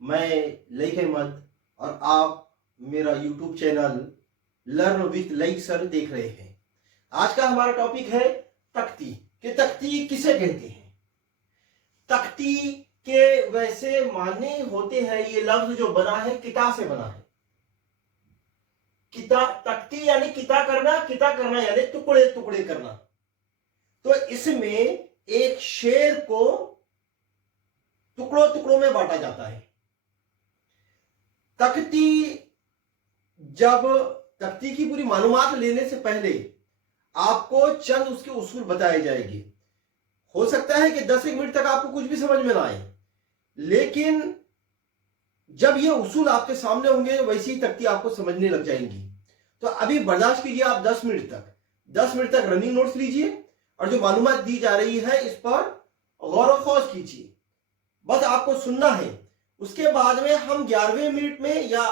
मैं लईक अहमद और आप मेरा YouTube channel learn with Laeeq sir देख रहे हैं। आज का हमारा टॉपिक है तख्ती कि तख्ती किसे कहते हैं। तख्ती के वैसे माने होते हैं, ये लफ्ज जो बना है किता से बना है। किता, तख्ती यानी किता करना यानी टुकड़े टुकड़े करना। तो इसमें एक शेर को टुकड़ों टुकड़ों में बांटा जाता है। तख्ती की पूरी मालूमात लेने से पहले आपको चंद उसके उसूल बताए जाएंगे। हो सकता है कि 10 मिनट तक आपको कुछ भी समझ में ना आए, लेकिन जब ये उसूल आपके सामने होंगे वैसी ही तख्ती आपको समझने लग जाएंगी। तो अभी बर्दाश्त कीजिए, आप 10 मिनट तक रनिंग नोट्स लीजिए और जो मालूमात दी जा रही है इस पर गौर व खौज कीजिए। बस आपको सुनना है। उसके बाद में हम 11वें मिनट में या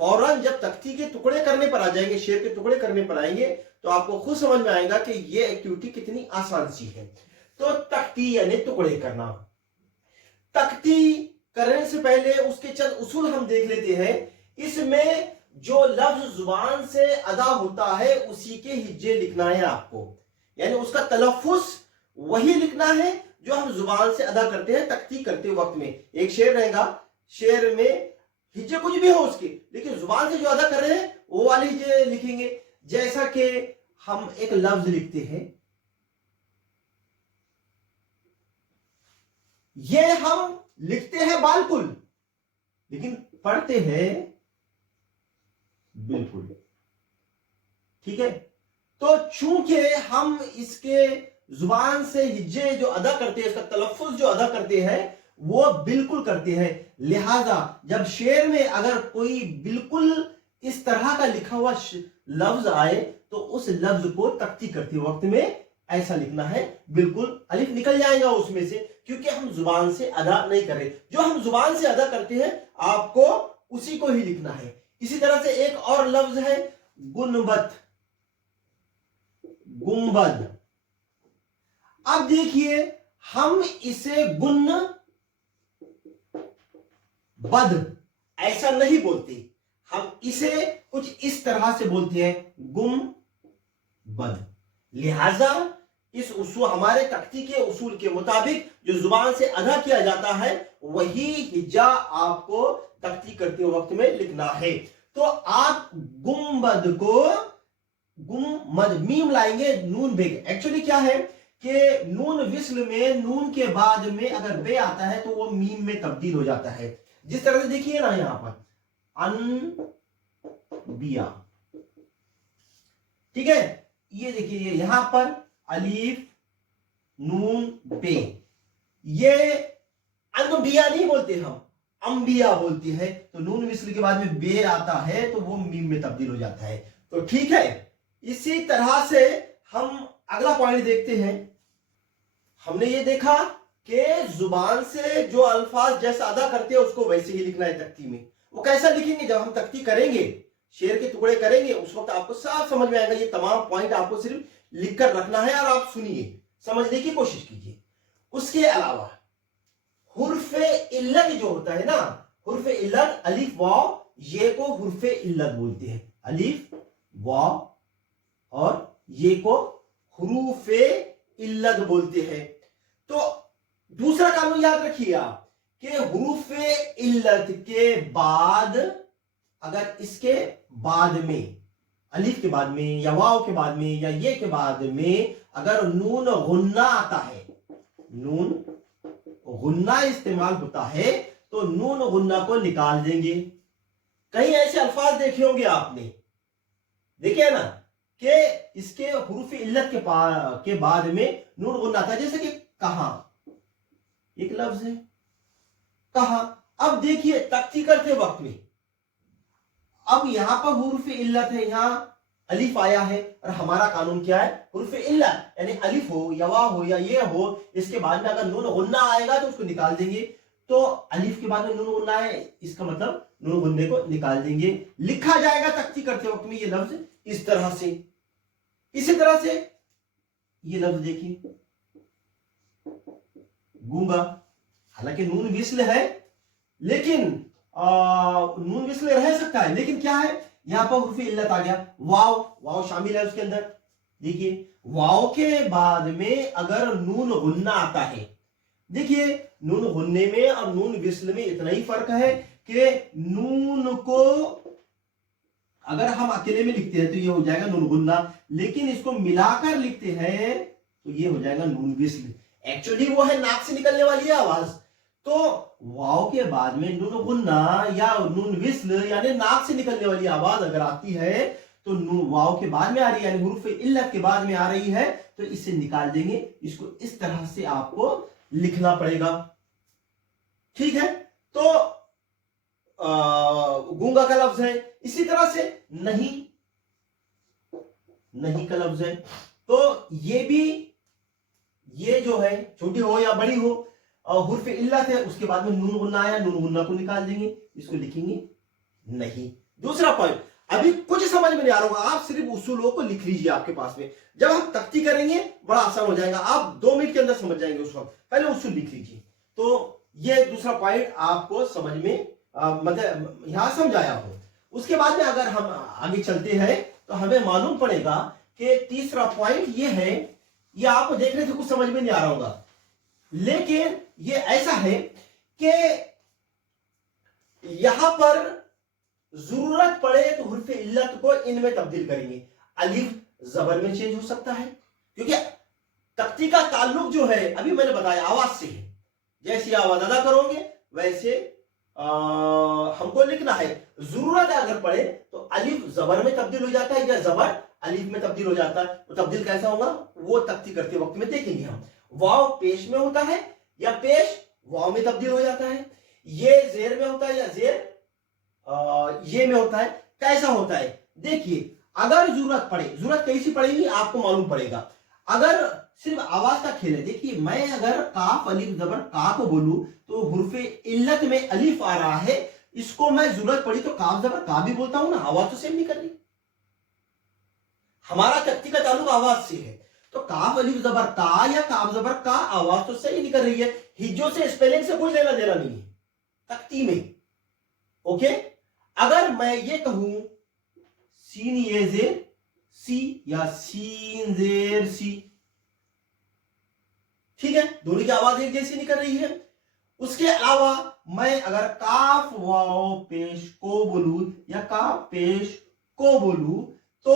फौरन जब तख्ती के टुकड़े करने पर आ जाएंगे, शेर के टुकड़े करने पर आएंगे, तो आपको खुद समझ में आएगा कि ये एक्टिविटी कितनी आसान सी है। तो तख्ती यानी टुकड़े करना। तख्ती करने से पहले उसके चंद उसूल हम देख लेते हैं। इसमें जो लफ्ज जुबान से अदा होता है उसी के हिज्जे लिखना है आपको, यानी उसका तलफ्फुज वही लिखना है जो हम जुबान से अदा करते हैं तख्ती करते वक्त में। एक शेर रहेगा, शेर में हिज्जे कुछ भी हो उसके, लेकिन जुबान से जो अदा कर रहे हैं वो वाले हिज्जे लिखेंगे। जैसा कि हम एक लफ्ज लिखते हैं, ये हम लिखते हैं बालकुल, लेकिन पढ़ते हैं बिल्कुल। ठीक है, तो चूंकि हम इसके जुबान से हिज्जे जो अदा करते हैं, इसका तलफ्फुज जो अदा करते हैं वो बिल्कुल करते हैं, लिहाजा जब शेर में अगर कोई बिल्कुल इस तरह का लिखा हुआ लफ्ज आए तो उस लफ्ज को तख्ती करते वक्त में ऐसा लिखना है, बिल्कुल अलिफ निकल जाएगा उसमें से, क्योंकि हम जुबान से अदा नहीं कर रहे। जो हम जुबान से अदा करते हैं आपको उसी को ही लिखना है। इसी तरह से एक और लफ्ज है गुनबत, गुंबद। अब देखिए, हम इसे गुन बद ऐसा नहीं बोलते, हम इसे कुछ इस तरह से बोलते हैं, गुम बद। लिहाजा इस उसूल, हमारे तख्ती के उसूल के मुताबिक जो जुबान से अदा किया जाता है वही हिज्जा आपको तख्ती करते वक्त में लिखना है। तो आप गुंबद को गुम मीम लाएंगे, नून बेग। एक्चुअली क्या है कि नून विस्ल में नून के बाद में अगर बे आता है तो वो मीम में तब्दील हो जाता है। जिस तरह से देखिए ना, यहां पर अनबिया, ठीक है, ये देखिए यहां पर अलीफ नून बे, ये अनबिया नहीं बोलते, हम अंबिया बोलते हैं। तो नून विस्ल के बाद में बे आता है तो वो मीम में तब्दील हो जाता है। तो ठीक है, इसी तरह से हम अगला पॉइंट देखते हैं। हमने ये देखा कि जुबान से जो अल्फाज जैसा अदा करते हैं उसको वैसे ही लिखना है तख्ती में। वो कैसा लिखेंगे, जब हम तख्ती करेंगे, शेर के टुकड़े करेंगे, उस वक्त आपको साफ समझ में आएगा। ये तमाम पॉइंट आपको सिर्फ लिखकर रखना है और आप सुनिए, समझने की कोशिश कीजिए। उसके अलावा हुर्फे इल्लत जो होता है ना, हुर्फे इल्लत अलिफ वाव, ये को हुर्फे इल्लत बोलते हैं। अलिफ वाव और ये को हुरूफे इल्लत बोलते हैं। तो दूसरा कानून याद रखिए आप कि हुरूफे इल्लत के बाद, अगर इसके बाद में, अलिफ के बाद में या वाव के बाद में या ये के बाद में अगर नून गुन्ना आता है, नून गुन्ना इस्तेमाल होता है, तो नून गुन्ना को निकाल देंगे। कहीं ऐसे अल्फाज देखे होंगे आपने, देखिए ना, कि इसके हुरूफ इल्लत के बाद में नून गुन्ना था, जैसे कि कहां, एक लफ्ज है कहां। अब देखिए तख्ती करते वक्त में, अब यहां पर हुरूफ इल्लत है, यहां अलिफ आया है, और हमारा कानून क्या है, हुरूफ इल्लत यानी अलिफ हो या वाव हो या ये हो, इसके बाद में अगर नून गुन्ना आएगा तो उसको निकाल देंगे। तो अलिफ के बाद में नून गुन्ना है, इसका मतलब नून गुन्ने को निकाल देंगे। लिखा जाएगा तख्ती करते वक्त में ये लफ्ज इस तरह से। इसी तरह से ये लफ्ज देखिए गूंगा, हालांकि नून विस्ल है लेकिन नून विस्ल रह सकता है, लेकिन क्या है यहां पर हुर्फ इल्लत आ गया, वाव, वाव शामिल है उसके अंदर। देखिए वाव के बाद में अगर नून गुन्ना आता है, देखिए नून गुन्ने में और नून विस्ल में इतना ही फर्क है कि नून को अगर हम अकेले में लिखते हैं तो ये हो जाएगा नून गुन्ना, लेकिन इसको मिलाकर लिखते हैं तो ये हो जाएगा नून विस्ल। एक्चुअली वो है नाक से निकलने वाली आवाज। तो वाव के बाद में नून गुन्ना या नून विस्ल यानी नाक से निकलने वाली आवाज अगर आती है तो नून वाव के बाद में आ रही है यानी हुरूफ इल्लत के बाद में आ रही है, तो इसे निकाल देंगे। इसको इस तरह से आपको लिखना पड़ेगा, ठीक है। तो गूंगा का लफ्ज है, इसी तरह से नहीं, नहीं का लफ्ज है। तो ये भी, ये जो है छोटी हो या बड़ी हो हुर्फ इल्लत है, उसके बाद में नून गुन्ना आया, नून गुन्ना को निकाल देंगे, इसको लिखेंगे नहीं। दूसरा पॉइंट, अभी कुछ समझ में नहीं आ रहा होगा, आप सिर्फ उसूलों को लिख लीजिए आपके पास में। जब हम तख्ती करेंगे बड़ा आसान हो जाएगा, आप 2 मिनट के अंदर समझ जाएंगे उस वक्त। पहले उसूल लिख लीजिए। तो ये दूसरा पॉइंट आपको समझ में मतलब यहां समझाया हो। उसके बाद में अगर हम आगे चलते हैं तो हमें मालूम पड़ेगा कि तीसरा पॉइंट ये है, ये आप देख रहे थे कुछ समझ में नहीं आ रहा होगा, लेकिन ये ऐसा है कि यहां पर जरूरत पड़े तो हुर्फ इल्लत को इनमें तब्दील करेंगे। अलिफ जबर में चेंज हो सकता है, क्योंकि तख्ती का ताल्लुक जो है अभी मैंने बताया आवाज से है। जैसी आवाज अदा करोगे वैसे हमको लिखना है। जरूरत अगर पड़े तो अलिफ जबर में तब्दील हो जाता है या जबर अलिफ में तब्दील हो जाता है। तो तब्दील कैसा होगा वो तख्ती करते वक्त में देखेंगे हम। वाव पेश में होता है या पेश वाव में तब्दील हो जाता है, ये जेर में होता है या जेर ये में होता है। कैसा होता है देखिए, अगर जरूरत पड़े, जरूरत कैसी पड़ेगी आपको मालूम पड़ेगा। अगर सिर्फ आवाज का खेल है, देखिए मैं अगर काफ अलिफ जबर का को बोलूं तो हुर्फे इल्लत में अलिफ आ रहा है, इसको मैं जरूरत पड़ी तो काफ जबर का भी बोलता हूं ना, आवाज तो सेम नहीं कर रही। हमारा तख्ती का ताल्लुक आवाज से है, तो काफ अलिफ जबर का या काफ जबर का आवाज तो सही निकल रही है, हिज्जों से स्पेलिंग से कोई लेना देना नहीं है तख्ती में। ओके, अगर मैं ये कहूं सीन ये जेर सी या सीन जेर सी, ठीक है, दोनों की आवाज एक जैसी निकल रही है। उसके अलावा मैं अगर काफ वाव पेश को बोलूं या काफ पेश को बोलूं तो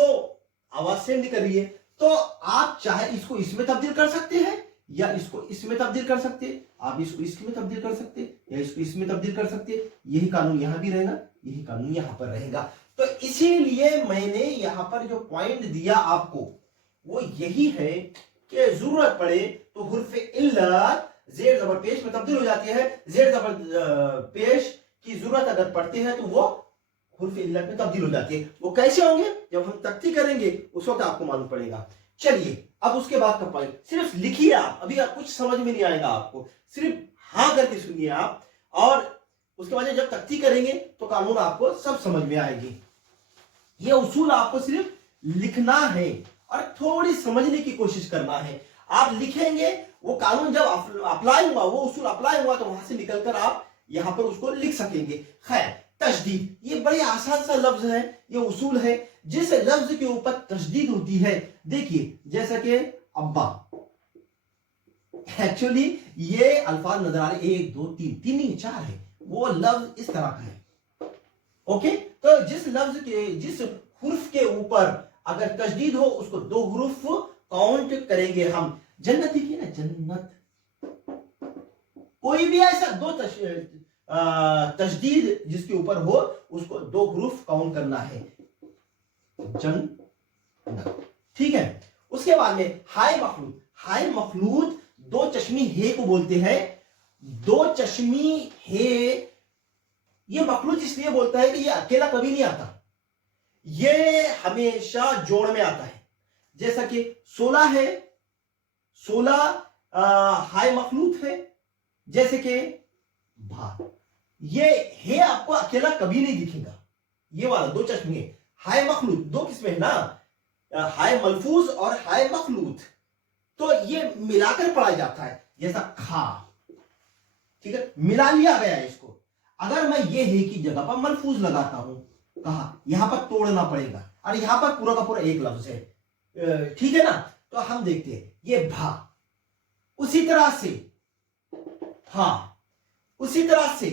आवाज सेम निकल रही है। तो आप चाहे इसको इसमें तब्दील कर सकते हैं या इसको इसमें तब्दील कर सकते हैं, आप इसको इसमें तब्दील कर सकते हैं या इसको इसमें तब्दील कर सकते हैं। यही कानून यहां भी रहेगा, यही कानून यहां पर रहेगा। तो इसीलिए मैंने यहां पर जो पॉइंट दिया आपको वो यही है कि जरूरत पड़े तो हुर्फ इल्लत जेर जबर पेश में तब्दील हो जाती है। जेर जबर पेश की जरूरत अगर पड़ती है तो वो हुर्फ इल्लत में तब्दील हो जाती है। वो कैसे होंगे जब हम तख्ती करेंगे उस वक्त आपको मालूम पड़ेगा। चलिए अब उसके बाद का पॉइंट सिर्फ लिखिए आप, अभी कुछ समझ में नहीं आएगा आपको, सिर्फ हाँ करके सुनिए आप, और उसके बाद जब तख्ती करेंगे तो कानून आपको सब समझ में आएगी। ये उसूल आपको सिर्फ लिखना है और थोड़ी समझने की कोशिश करना है। आप लिखेंगे वो कानून जब अप्लाई हुआ, वो उसूल अप्लाई हुआ तो वहां से निकलकर आप यहां पर उसको लिख सकेंगे। खैर, तशदीद ये बड़े आसान सा लफ्ज है, ये उसूल है जिस लफ्ज के ऊपर तशदीद होती है। देखिए जैसा कि अब्बा, एक्चुअली ये अल्फाज नजर आ रहे 1 2 3 3 नहीं 4 है, वो लफ्ज इस तरह का है। ओके, तो जिस लफ्ज के जिस हुर्फ के ऊपर अगर तशदीद हो उसको 2 हुर्फ काउंट करेंगे हम। जन्नत देखिए ना, जन्नत, कोई भी ऐसा 2 तशदीद जिसके ऊपर हो उसको 2 हुर्फ काउंट करना है, जन्नत, ठीक है। उसके बाद में हाय मखलूत, हाय मखलूत 2 चश्मी हे को बोलते हैं। 2 चश्मी हे ये मखलूत इसलिए बोलता है कि ये अकेला कभी नहीं आता, ये हमेशा जोड़ में आता है। जैसा कि 16 है, 16 हाय मखलूत है। जैसे कि भा, ये हे आपको अकेला कभी नहीं दिखेगा, ये वाला 2 चश्मे हाय मखलूत 2 किस्में है ना, हाय मलफूज और हाय मखलूत, तो ये मिलाकर पढ़ा जाता है। जैसा खा, ठीक है, मिला लिया गया है इसको। अगर मैं ये है की जगह पर मलफूज लगाता हूं, कहा यहां पर तोड़ना पड़ेगा और यहां पर पूरा का पूरा एक लफ्ज है, ठीक है ना। तो हम देखते हैं ये भा, उसी तरह से हा, उसी तरह से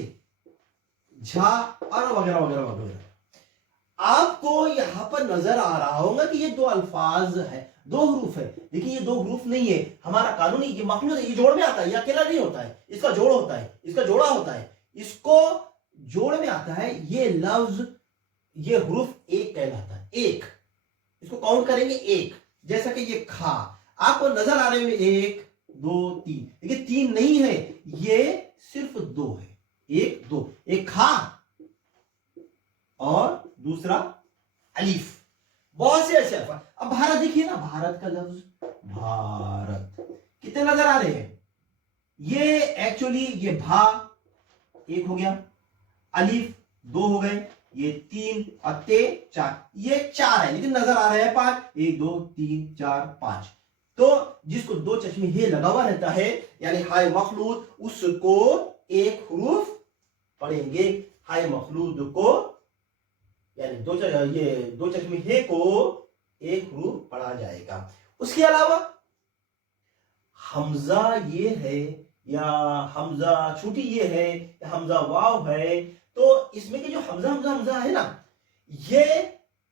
झा और वगैरह वगैरह वगैरह। आपको यहां पर नजर आ रहा होगा कि ये दो अल्फाज है, दो हरूफ है। देखिए ये दो हरूफ नहीं है, हमारा कानूनी ये मखलूक है, ये जोड़ में आता है, ये अकेला नहीं होता है, इसका जोड़ होता है, इसका जोड़ा होता है, इसको जोड़ में आता है। ये लफ्ज, ये हरूफ एक कहलाता है, एक, इसको काउंट करेंगे एक। जैसा कि ये खा, आपको नजर आ रहे हैं एक दो तीन, देखिए तीन नहीं है, ये सिर्फ दो है, एक दो, एक खा और दूसरा अलीफ। बहुत से ऐसे अल्फाज। अब भारत देखिए ना, भारत का लफ्ज भारत, कितने नजर आ रहे हैं? ये एक्चुअली ये भा एक हो गया, अलीफ दो हो गए, ये तीन और ते चार, ये चार है लेकिन नजर आ रहे हैं पांच, एक दो तीन चार पांच। तो जिसको दो चश्मे हे लगा हुआ रहता है यानी हाय मखलूद, उसको एक हुरूफ पढ़ेंगे, हाय मखलूद को यानी ये दो चश्मे हे को एक हुरूफ पढ़ा जाएगा। उसके अलावा हमजा ये है या हमजा छुट्टी ये है या हमजा वाव है, तो इसमें के जो हमजा हमजा हमजा है ना, ये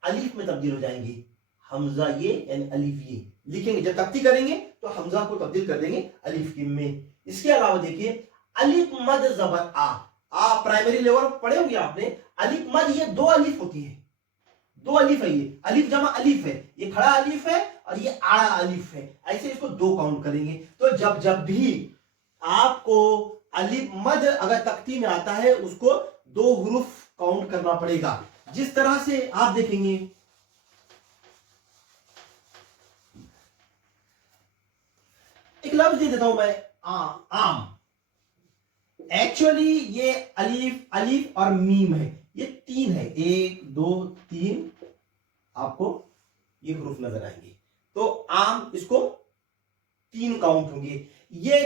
अलीफ में तब्दील हो जाएंगे। हमजा ये यानी अलीफ ये लिखेंगे, जब तख्ती करेंगे तो हमजा को तब्दील कर देंगे अलीफ की में। इसके अलावा देखिए अलीफ मद जबर आ प्राइमरी लेवल पढ़े होंगे आपने, अलीफ मद ये दो अलीफ होती है, दो अलीफ है, ये अलीफ जमा अलीफ है, ये खड़ा अलीफ है और ये आड़ा अलीफ है, ऐसे इसको दो काउंट करेंगे। तो जब जब भी आपको अलीफ मद अगर तख्ती में आता है उसको दो हुरूफ काउंट करना पड़ेगा। जिस तरह से आप देखेंगे, एक लफ्ज दे देता हूं मैं, आम। एक्चुअली ये अलीफ अलीफ और मीम है, ये तीन है, एक दो तीन, आपको ये हुरूफ नजर आएंगे। तो आम इसको तीन काउंट होंगे। ये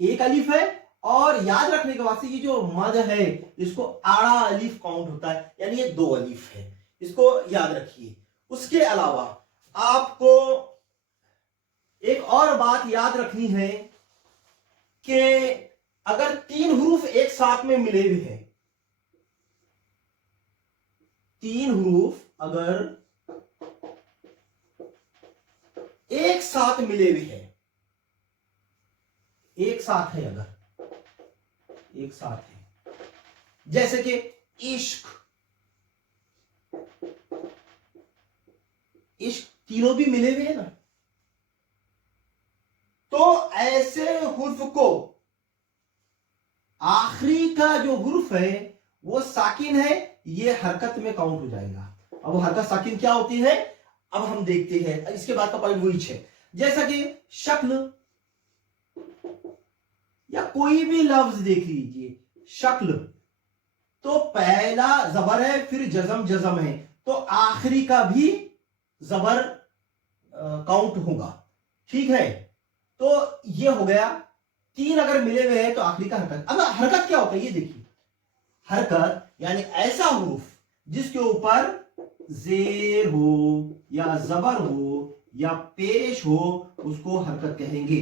एक अलीफ है और याद रखने के वास्ते ये जो मद है इसको आड़ा अलीफ काउंट होता है, यानी ये दो अलीफ है, इसको याद रखिए। उसके अलावा आपको एक और बात याद रखनी है कि अगर तीन हुरूफ एक साथ में मिले हुए हैं, तीन हुरूफ अगर एक साथ मिले हुए हैं, एक साथ है, अगर एक साथ है, जैसे कि इश्क, इश्क तीनों भी मिले हुए हैं ना, तो ऐसे हुर्फ को आखिरी का जो हुर्फ है वो साकिन है, ये हरकत में काउंट हो जाएगा। अब वो हरकत साकिन क्या होती है अब हम देखते हैं, इसके बाद का पॉइंट वही है। जैसा कि शक्ल या कोई भी लफ्ज देख लीजिए, शक्ल तो पहला जबर है, फिर जजम जजम है, तो आखिरी का भी जबर काउंट होगा, ठीक है। तो ये हो गया, तीन अगर मिले हुए हैं तो आखिरी का हरकत। अब हरकत क्या होता है ये देखिए, हरकत यानी ऐसा हुरूफ जिसके ऊपर जेर हो या जबर हो या पेश हो, उसको हरकत कहेंगे।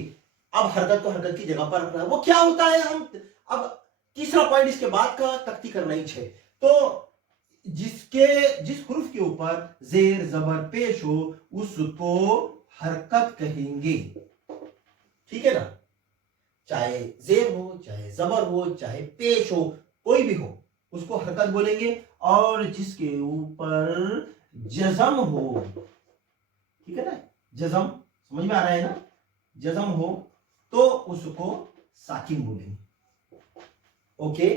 अब हरकत तो हरकत की जगह पर रखना है, वो क्या होता है, हम अब तीसरा पॉइंट इसके बाद का तख्ती करना ही है। तो जिस हुरूफ के ऊपर जेर जबर पेश हो उसको हरकत कहेंगे, ठीक है ना। चाहे जेर हो, चाहे जबर हो, चाहे पेश हो, कोई भी हो उसको हरकत बोलेंगे। और जिसके ऊपर जजम हो, ठीक है ना, जजम समझ में आ रहा है ना, जजम हो तो उसको साकिन बोलेंगे। ओके,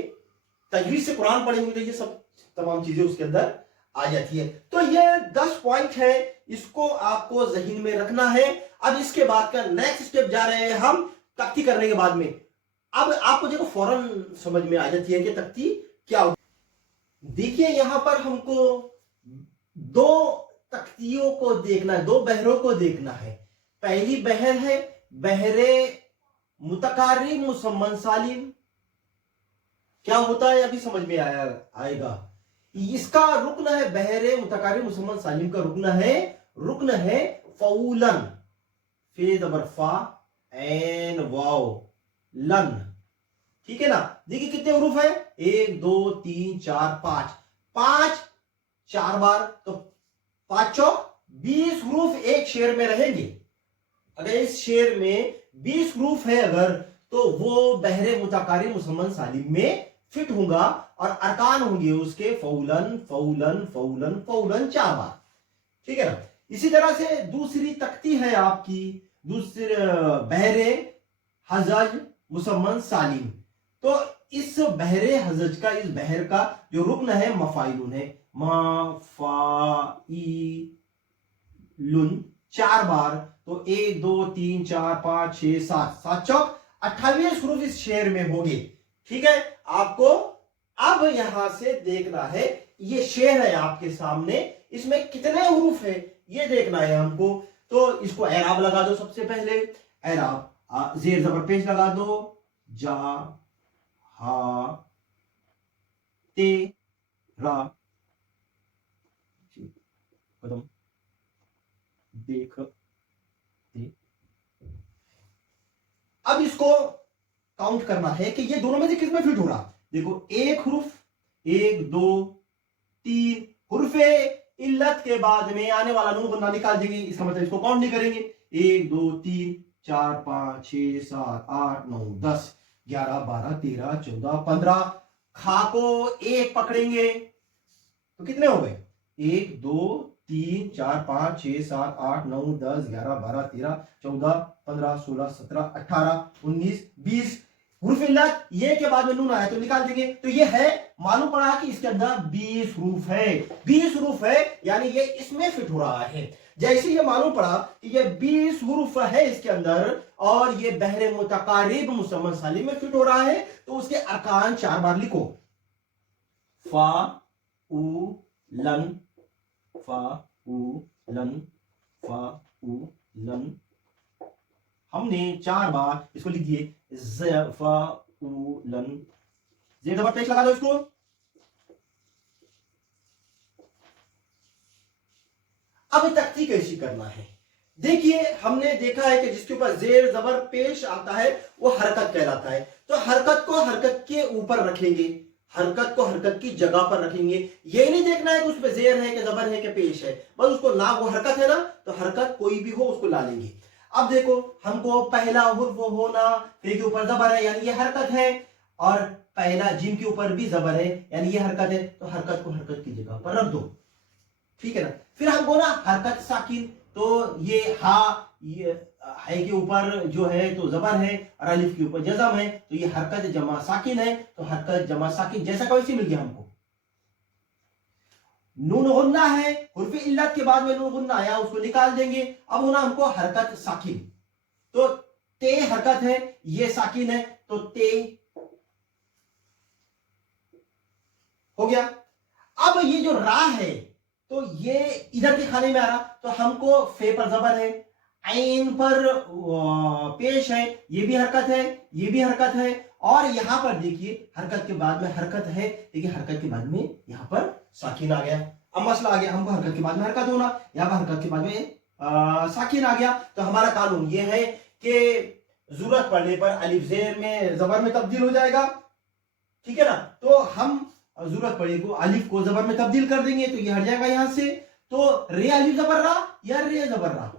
तजवीज से कुरान पढ़ेंगे तो ये सब तमाम चीजें उसके अंदर आ जाती है। तो ये 10 पॉइंट है, इसको आपको जहन में रखना है। अब इसके बाद का नेक्स्ट स्टेप जा रहे हैं हम तख्ती करने के बाद में। अब आपको देखो फौरन समझ में आ जाती है कि तख्ती क्या होती है। देखिए यहां पर हमको दो तख्तियों को देखना है, दो बहरों को देखना है। पहली बहर है बहरे मुतकार्रिब मुसम्मन सालिम, क्या होता है अभी समझ में आएगा। इसका रुक्न है बहरे मुतकारिब मुसम्मन सालिम का रुक्न है फौलन, फे जबर फा एन वाओ लन। ठीक है ना। देखिए कितने हरूफ है, 1 2 3 4 5, 5 4 बार, तो 5 चौक 20 हरूफ एक शेर में रहेंगे। अगर इस शेर में 20 हरूफ है अगर, तो वो बहरे मुतकारिब मुसम्मन सालिम में फिट होगा और अरकान होंगे उसके फौलन फौलन फौलन फौलन 4 बार। ठीक है ना। इसी तरह से दूसरी तख्ती है आपकी, दूसरे बहरे हजज मुसम्मन सालिम। तो इस बहरे हजज का, इस बहर का जो रुकन है मफाइलुन है, मफाइलुन 4 बार, तो 1 2 3 4 5 6 7, 7 चौक 28 हरूफ इस शेर में होंगे। ठीक है। आपको अब यहां से देखना है, ये शेर है आपके सामने, इसमें कितने हरूफ है ये देखना है हमको। तो इसको एराब लगा दो। सबसे पहले एराब, जेर जबर पेश लगा दो, जा हा ते रा कदम देख ते। अब इसको काउंट करना है कि ये दोनों में से किस में फिट हो रहा। देखो एक हरूफ, 1 2 3 हुर्फे इल्लत के बाद में आने वाला नून गुन्ना निकाल देंगे, इसका मतलब इसको काउंट नहीं करेंगे। 1 2 3 4 5 6 7 8 9 10 11 12 13 14 15, खा को 1 पकड़ेंगे तो कितने हो गए, 1 2 3 4 5 6 7 8 9 10 11 12 13 14 15 16 17 18 19 20 हुर्फ इल्लत, ये के बाद में नून आया तो निकाल देंगे। तो ये है, मालूम पड़ा कि इसके अंदर 20 हरूफ है, 20 हरूफ है, यानी ये इसमें फिट हो रहा है। जैसे ये मालूम पड़ा कि ये 20 हरूफ है इसके अंदर और ये बहरे मुतकारिब मुसम्मन सालिम में फिट हो रहा है, तो उसके अरकान 4 बार लिखो। फा उ लन, फा उ लन, फा उ लन। हमने 4 बार इसको लिख दिए, ज़ उ लन। जेर जबर पेश लगा दो इसको। अब तख्ती कैसी करना है, देखिए हमने देखा है कि जिसके ऊपर जेर जबर पेश आता है वो हरकत कहलाता है। तो हरकत को हरकत के ऊपर रखेंगे, हरकत को हरकत की जगह पर रखेंगे। ये नहीं देखना है कि उस पर जेर है कि जबर है कि पेश है, बस उसको ना, वो हरकत है ना, तो हरकत कोई भी हो उसको ला लेंगे। अब देखो हमको पहला हुर्फ होना, फिर के ऊपर जबर है यानी ये हरकत है, और पहला जिम के ऊपर भी जबर है यानी ये हरकत है, तो हरकत को हरकत की जगह पर रख दो। ठीक है ना। फिर हमको ना हरकत साकिन, तो ये हा, ये है के ऊपर जो है तो जबर है और अलिफ के ऊपर जज़म है, तो ये हरकत जमा साकिन है, तो हरकत जमा साकिन जैसा कैसे मिल गया हमको। नून गुन्ना है, हुर्फ इल्लत के बाद में नून गुन्ना आया उसको निकाल देंगे। अब होना हमको हरकत साकिन, तो ते हरकत है, ये साकिन है, तो ते हो गया। अब ये जो रा है तो ये इधर के खाने में आ रहा, तो हमको फे पर जबर है, आइन पर पेश है, ये भी हरकत है, ये भी हरकत है, और यहां पर देखिए हरकत के बाद में हरकत है, देखिए हरकत के बाद में यहां पर साकिन आ गया। अब मसला आ गया, हमको हरकत के बाद में हरकत होना, यहां पर हरकत के बाद में साकिन आ गया। तो हमारा कानून ये है कि जरूरत पड़ने पर अलिफ जेर में जबर में तब्दील हो जाएगा। ठीक है ना। तो हम जरूरत पड़ेगी अलिफ को जबर में तब्दील कर देंगे, तो ये हट जाएगा यहां से, तो रे अलिफ जबर रहा या रे जबर रहा।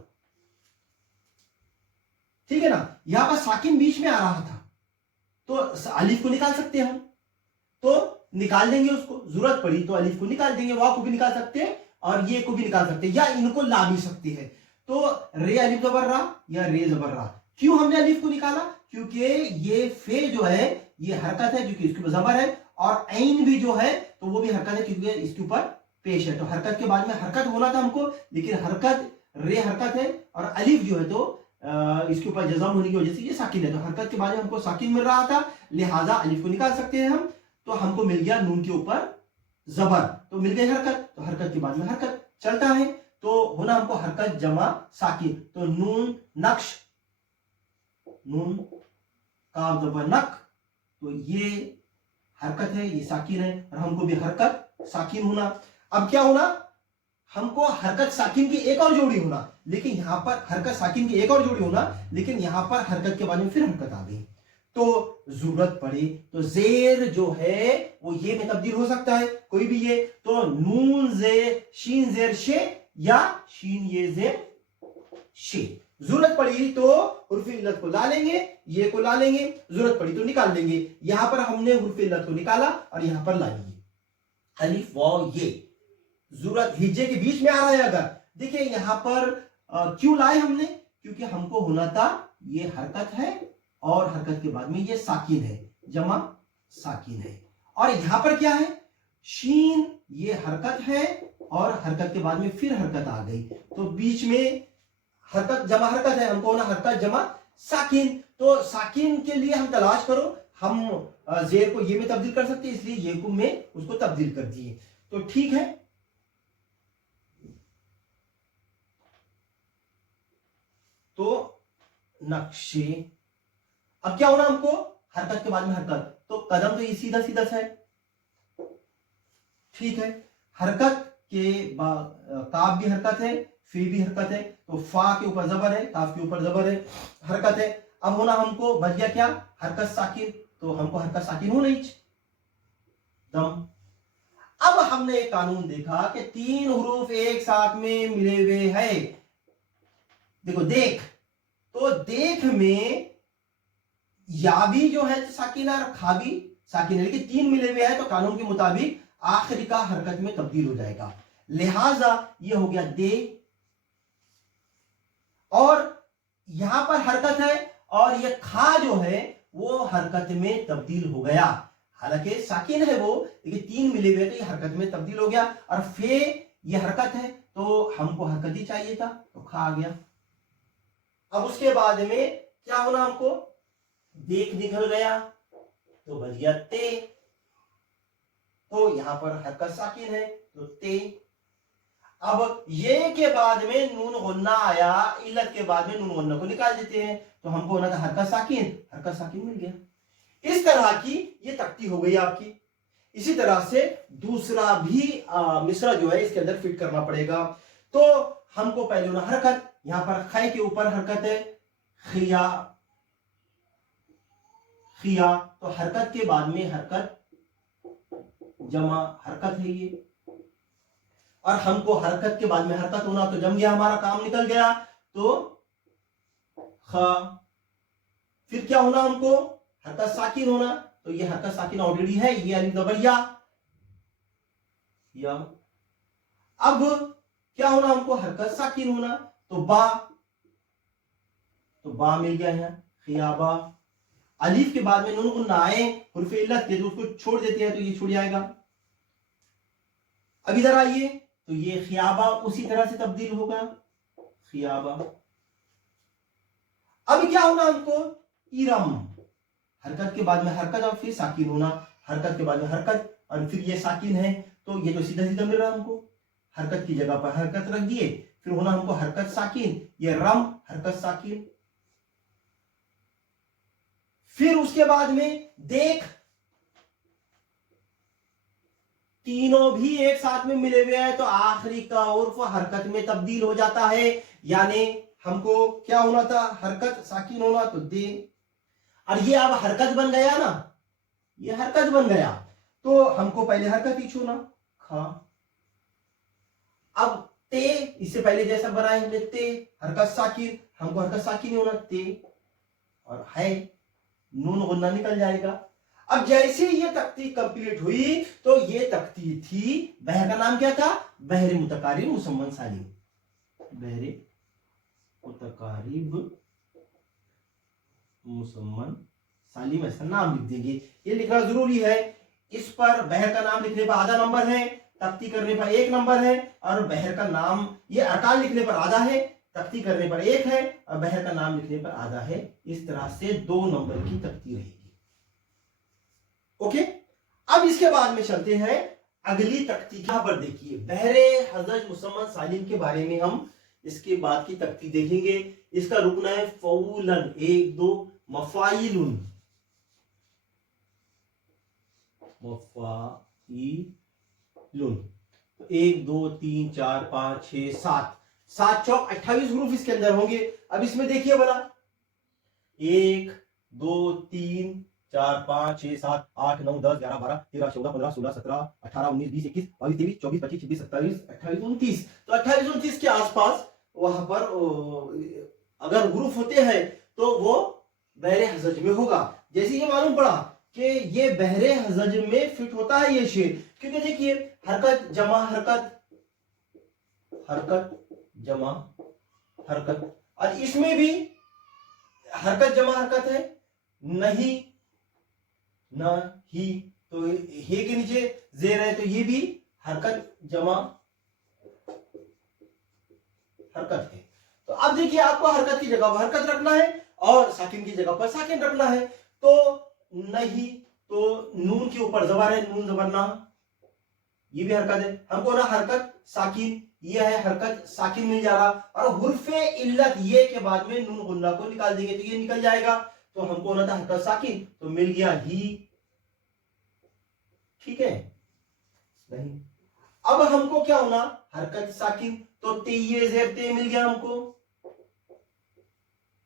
ठीक है ना। यहां पर साकिन बीच में आ रहा था, तो अलिफ को निकाल सकते हैं हम, तो निकाल देंगे उसको, जरूरत पड़ी तो अलिफ को निकाल देंगे, वाव को भी निकाल सकते हैं और ये को भी निकाल सकते हैं, या इनको ला भी सकते हैं। तो रे अलिफ जबर रहा या रे जबर रहा। क्यों हमने अलिफ को निकाला, क्योंकि ये फे जो है ये हरकत है, क्योंकि इसके ऊपर जबर है, और ऐन भी जो है तो वो भी हरकत है क्योंकि इसके ऊपर पेश है। तो हरकत के बाद में हरकत होना था हमको, लेकिन हरकत रे हरकत है और अलिफ जो है तो इसके ऊपर जज़म होने की वजह से ये साकिन है, तो हरकत के बाद में हमको साकिन मिल रहा था, लिहाजा अलिफ को निकाल सकते हैं हम। तो हमको मिल गया नून के ऊपर जबर, तो मिल गई हरकत, तो हरकत के बाद में हरकत चलता है, तो होना हमको हरकत जमा साकिन। तो नून नक्श, नून काफ जबर नक, तो ये हरकत है, ये साकिन है, और हमको भी हरकत साकिन होना। अब क्या होना, हमको हरकत साकिन की एक और जोड़ी होना, लेकिन यहां पर हरकत साकिन की एक और जोड़ी होना, लेकिन यहां पर हरकत के बाद में फिर हरकत आ गई। तो जरूरत पड़े तो जेर जो है वो ये में तब्दील हो सकता है, कोई भी ये, तो नून जेर शीन जेर शे या शीन ये जेर शे। जरूरत पड़ी तो हुर्फ इल्लत को ला लेंगे, ये को ला लेंगे, जरूरत पड़ी तो निकाल लेंगे। यहां पर हमने हुर्फ इल्लत को निकाला और यहां पर ला लिए अलिफ वाव ये। जरूरत हिज्जे के बीच में आ रहा है, अगर देखिए यहां पर क्यों लाए हमने, क्योंकि हमको होना था ये हरकत है और हरकत के बाद में ये साकिन है, जमा साकिन है, और यहां पर क्या है, शीन ये हरकत है और हरकत के बाद में फिर हरकत आ गई, तो बीच में हरकत जमा हरकत है, हमको होना हरकत जमा साकिन। तो साकिन के लिए हम तलाश करो, हम जेर को ये में तब्दील कर सकते हैं, इसलिए ये को में उसको तब्दील कर दिए, तो ठीक है। तो नक्शे, अब क्या होना हमको, हरकत के बाद में हरकत, तो कदम तो ये सीधा सीधा सा है, ठीक है। हरकत के बाद काफ भी हरकत है, फी भी हरकत है, तो फा के ऊपर जबर है, काफ के ऊपर जबर है, हरकत है। अब होना हमको बच गया क्या, हरकत साकिन, तो हमको हरकत साकिन होना ही दम। अब हमने एक कानून देखा कि तीन हुरूफ एक साथ में मिले हुए हैं, देखो देख, तो देख में या भी जो है साकिन और खा भी साकिन है, लेकिन तीन मिले हुए हैं तो कानून के मुताबिक आखिरी का हरकत में तब्दील हो जाएगा, लिहाजा ये हो गया दे, और यहां पर हरकत है और ये खा जो है वो हरकत में तब्दील हो गया, हालांकि साकिन है वो, लेकिन तीन मिले हुए तो ये हरकत में तब्दील हो गया, और फे ये हरकत है तो हमको हरकत ही चाहिए था, तो खा आ गया। अब उसके बाद में क्या होना, हमको देख निकल गया तो बच गया ते, तो यहां पर हरकत साकिन है तो ते। अब ये के बाद में नून गुन्ना आया, इल्लत के बाद में नून गुन्ना को निकाल देते हैं, तो हमको होना था हरकत साकिन मिल गया। इस तरह की ये तख्ती हो गई आपकी। इसी तरह से दूसरा भी मिसरा जो है इसके अंदर फिट करना पड़ेगा। तो हमको पहले होना हरकत, यहां पर खै के ऊपर हरकत है, खिया खिया, तो हरकत के बाद में हरकत जमा हरकत है ये, और हमको हरकत के बाद में हरकत होना, तो जम गया, हमारा काम निकल गया, तो खा। फिर क्या होना, हमको हरकत साकिन होना, तो ये हरकत साकिन ऑलरेडी है, ये अलिफ जबर या। अब क्या होना, हमको हरकत साकिन होना, तो बा मिल गया है, खियाबा। अलीफ के बाद में नून गुन्ना आए हुर्फ इल्लत के, तो उसको छोड़ देते हैं, तो ये छूट जाएगा। अब इधर आइए, तो ये खियाबा उसी तरह से तब्दील होगा, खियाबा। अब क्या होना हमको, इरम, हरकत के बाद में हरकत और फिर साकिन होना, हरकत के बाद में हरकत और फिर ये साकिन है, तो ये तो सीधा सीधा मिल रहा है हमको, हरकत की जगह पर हरकत रख दिए, फिर होना हमको हरकत साकिन, ये रम हरकत साकिन। फिर उसके बाद में देख, तीनों भी एक साथ में मिले हुए हैं, तो आखिरी का उर्फ हरकत में तब्दील हो जाता है, यानी हमको क्या होना था, हरकत साकिन होना, तो दे, और ये अब हरकत बन गया ना, ये हरकत बन गया, तो हमको पहले हरकत ही छूना, खा। अब ते, इससे पहले जैसा बनाए हमने ते, हरकत साकिन, हमको हरकत साकिन होना, ते, और है नून गुन्ना निकल जाएगा। अब जैसे ये तख्ती कंप्लीट हुई, तो ये तख्ती थी, बहर का नाम क्या था, बहरे मुतकारिब मुसम्मन सालिम, बहरे मुतकारिब मुसम्मन सालिम, ऐसा नाम लिख देंगे, ये लिखना जरूरी है। इस पर बहर का नाम लिखने पर आधा नंबर है, तख्ती करने पर 1 नंबर है, और बहर का नाम, ये अरकान लिखने पर आधा है, तख्ती करने पर 1 है, और बहर का नाम लिखने पर आधा है। इस तरह से 2 नंबर की तख्ती रहेगी। ओके, अब इसके बाद में चलते हैं अगली तख्ती। यहां पर देखिए, बहरे हजरत मुसम्मन सालिम के बारे में हम इसके बाद की तख्ती देखेंगे। इसका रुकना है फौलन, 1 2, मफाइलुन, मफ़ाइलुन। तो 1 2 3 4 5 6 7, 7 चौक 28 हरूफ इसके अंदर होंगे। अब इसमें देखिए भला, 1 2 3 4 5 6 7 8 9 10 11 12 13 14 15 16 17 18 19 20 21 22 23 24 25 26 27 28 29। तो 28 29 के आसपास वहां पर अगर हरूफ होते हैं तो वो बहरे हजज में होगा। जैसे ये मालूम पड़ा कि ये बहरे हजज में फिट होता है ये शेर, क्योंकि देखिए हरकत जमा हरकत, हरकत जमा हरकत, और इसमें भी हरकत जमा हरकत है, नहीं ना ही, तो हे के नीचे जेर है, तो ये भी हरकत जमा हरकत है। तो अब देखिए आपको हरकत की जगह पर हरकत रखना है और साकिन की जगह पर साकिन रखना है। तो नहीं, तो नून के ऊपर जबर है, नून जबर ना, ये भी हरकत है। हमको ना हरकत साकिन, ये है हरकत साकिन मिल जा रहा, और हुर्फे इल्लत ये के बाद में नून गुन्ना को निकाल देंगे तो ये निकल जाएगा। तो हमको होना था हरकत साकिन, तो मिल गया ही, ठीक है। नहीं, अब हमको क्या होना, हरकत साकिन, तो ते ये जेर ते मिल गया हमको,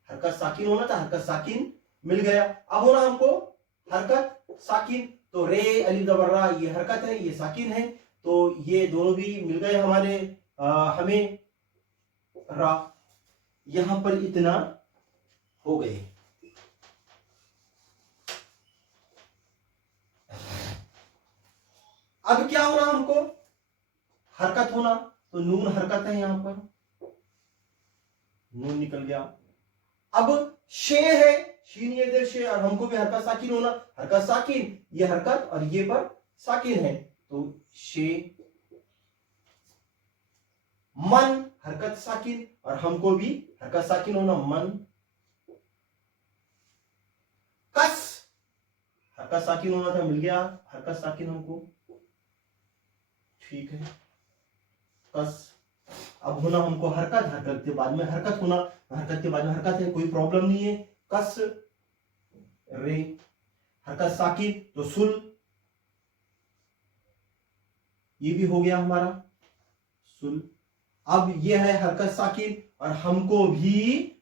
हरकत साकिन होना था, हरकत साकिन मिल गया। अब होना हमको हरकत साकिन, तो रे अली जबर्रा ये हरकत है, ये साकिन है, तो ये दोनों भी मिल गए हमारे हमें रा। यहां पर इतना हो गए। अब क्या होना हमको, हरकत होना, तो नून हरकत है, यहां पर नून निकल गया। अब शे है, शीन ये इधर शे, और हमको भी हरकत साकिन होना, हरकत साकिन, ये हरकत और ये पर साकिन है, तो शे। मन हरकत साकिन, और हमको भी हरकत साकिन होना, मन। कस हरकत साकिन होना था, मिल गया हरकत साकिन हमको, ठीक है, कस। अब होना हमको हरकत, हरकत के बाद में हरकत होना, हरकत के बाद में हरकत है, कोई प्रॉब्लम नहीं है। कस रे, हरकत साकिन, तो सुल, ये भी हो गया हमारा सुल। अब ये है हरकत साकिन, और हमको भी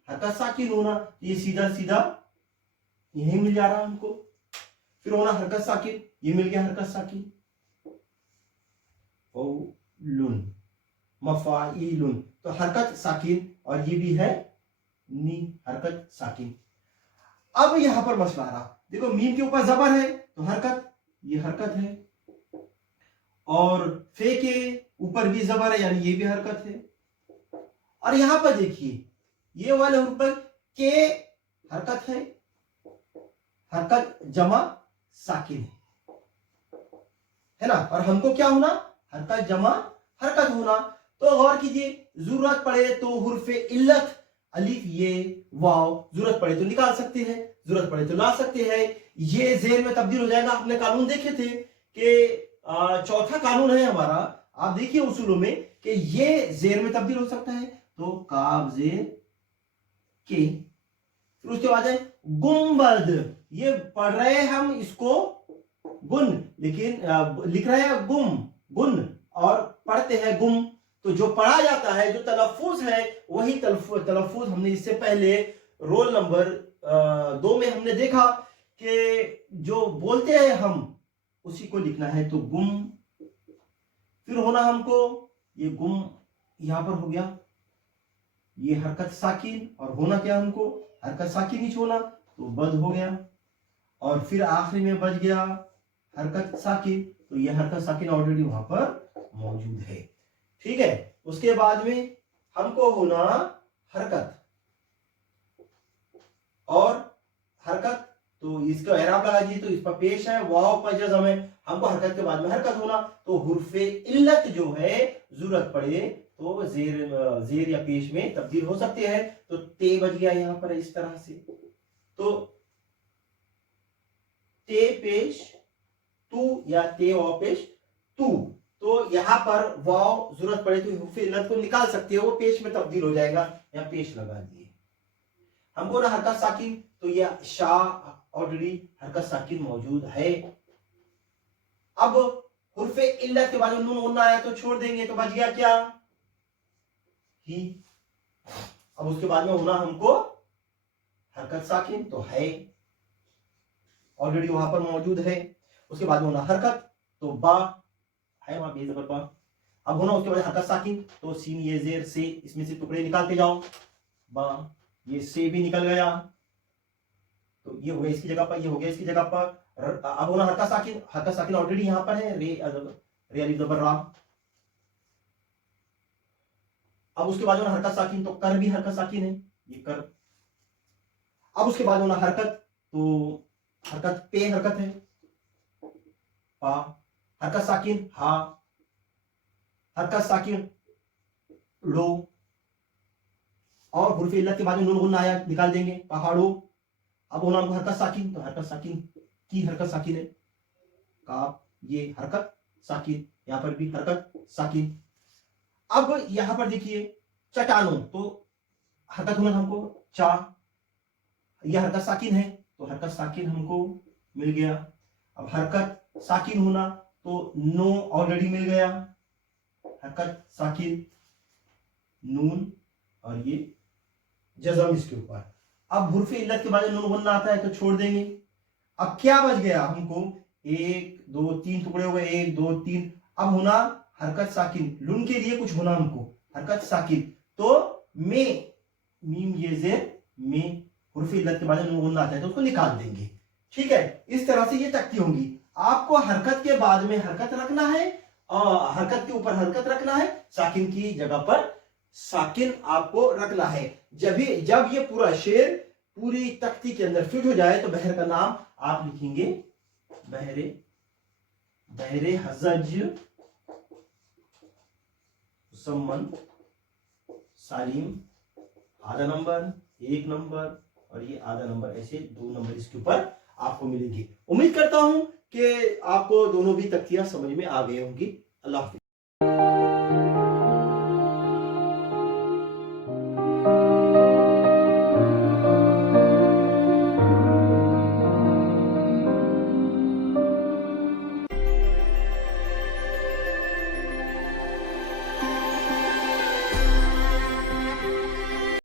हरकत साकिन होना, ये सीधा सीधा यही मिल जा रहा हमको। फिर होना हरकत साकिन, ये मिल गया हरकत साकिन, ओ लुन मफाइलुन, तो हरकत साकिन, और ये भी है नी हरकत साकिन। अब यहां पर मसला आ रहा, देखो मीम के ऊपर जबर है तो हरकत, ये हरकत है, और फे के ऊपर भी जबर है, यानी ये भी हरकत है। और यहां पर देखिए ये वाले ऊपर के हरकत हरकत जमा साकिन है ना, और हमको क्या होना, हरकत जमा हरकत होना। तो गौर कीजिए, जरूरत पड़े तो हुर्फे इल्लत अलिफ ये वाव, जरूरत पड़े तो निकाल सकते हैं, जरूरत पड़े तो ला सकते हैं, ये जेर में तब्दील हो जाएगा। आपने कानून देखे थे कि चौथा कानून है हमारा, आप देखिए उसूलों में, कि ये जेर में तब्दील हो सकता है, तो काफ जेर के। फिर उसके बाद है गुम्बद, ये पढ़ रहे हैं हम इसको गुन, लेकिन लिख रहे हैं गुन और पढ़ते हैं गुम। तो जो पढ़ा जाता है, जो तलफ्फुज है, वही तलफ्फुज हमने इससे पहले रोल नंबर 2 में हमने देखा कि जो बोलते हैं हम उसी को लिखना है, तो गुम। फिर होना हमको ये गुम, यहां पर हो गया ये हरकत साकिन, और होना क्या हमको, हरकत साकिन ही होना, तो बद हो गया। और फिर आखिरी में बच गया हरकत साकिन, तो ये हरकत साकिन ऑलरेडी वहां पर मौजूद है, ठीक है। उसके बाद में हमको होना हरकत, और हरकत, तो इसका एराब लगा दिए, तो इस पर पेश है, वाव पर जज़म है, हमको हरकत के बाद में हरकत होना, तो हुर्फे इल्लत जो है, जरूरत पड़े तो जेर या पेश में तब्दील हो सकते हैं। तो ते बच गया यहां पर इस तरह से, तो ते पेश तू, या ते वाव पेश तू, तो यहां पर वाव जरूरत पड़े तो हुर्फे इल्लत को निकाल सकते हो, वो पेश में तब्दील हो जाएगा, या पेश लगा दिए। हमको ना हरकत साकिन, तो यह शाह ऑलरेडी हरकत साकिन मौजूद है। अब हुर्फे इल्लत के बाद में नून गुन्ना आया तो छोड़ देंगे, तो बच गया क्या, ही। अब उसके बाद में होना हमको हरकत साकिन, तो है ऑलरेडी वहां पर मौजूद है। उसके बाद में होना हरकत, तो बा है वहां बे जबर बा। अब होना उसके बाद हरकत साकिन, तो सीन ये जेर से, इसमें से टुकड़े निकालते जाओ, बा ये से भी निकल गया, तो ये हो गया इसकी जगह पर, ये हो गया इसकी जगह पर। अब होना हरकत साकिन ऑलरेडी यहां पर है, रे अलिफ जबर रा। अब उसके बाद होना हरकत साकिन, तो कर भी हरकत साकिन है, ये कर। अब उसके बाद होना हरकत, तो हरकत पे हरकत है, पा। हरकत साकिन हा, हरकत साकिन लो, और हुर्फे इल्लत के बाद में नून गुन्ना आया, निकाल देंगे, पहाड़ो। अब होना हमको हरकत साकिन, तो हरकत साकिन की हरकत साकिन है, काफ, ये हरकत साकिन, यहां पर भी हरकत साकिन। अब यहां पर देखिए चट्टानों, तो हरकत होना हमको चा, यह हरकत साकिन है, तो हरकत साकिन हमको मिल गया। अब हरकत साकिन होना, तो नो ऑलरेडी मिल गया, हरकत साकिन नून, और ये जज़म इसके ऊपर। अब हुर्फे इल्लत के बाद नून गुन्ना आता है तो छोड़ देंगे। अब क्या बच गया हमको, 1 2 3 टुकड़े हुए, 1 2 3। अब होना हरकत साकिन, लुन के लिए कुछ होना हमको, हरकत साकिन, तो में, मीम ये जेर में, हुर्फे इल्लत के बाद नून गुन्ना आता है तो उसको निकाल देंगे। ठीक है, इस तरह से ये तख्ती होंगी। आपको हरकत के बाद में हरकत रखना है, और हरकत के ऊपर हरकत रखना है, साकिन की जगह पर साकिन आपको रखना है। जब ये पूरा शेर पूरी तख्ती के अंदर फिट हो जाए तो बहर का नाम आप लिखेंगे बहरे हजज मुसम्मन सालिम, आधा नंबर, 1 नंबर, और ये आधा नंबर, ऐसे 2 नंबर इसके ऊपर आपको मिलेंगे। उम्मीद करता हूं कि आपको दोनों भी तख्तियां समझ में आ गई होंगी। अल्लाह हाफिज।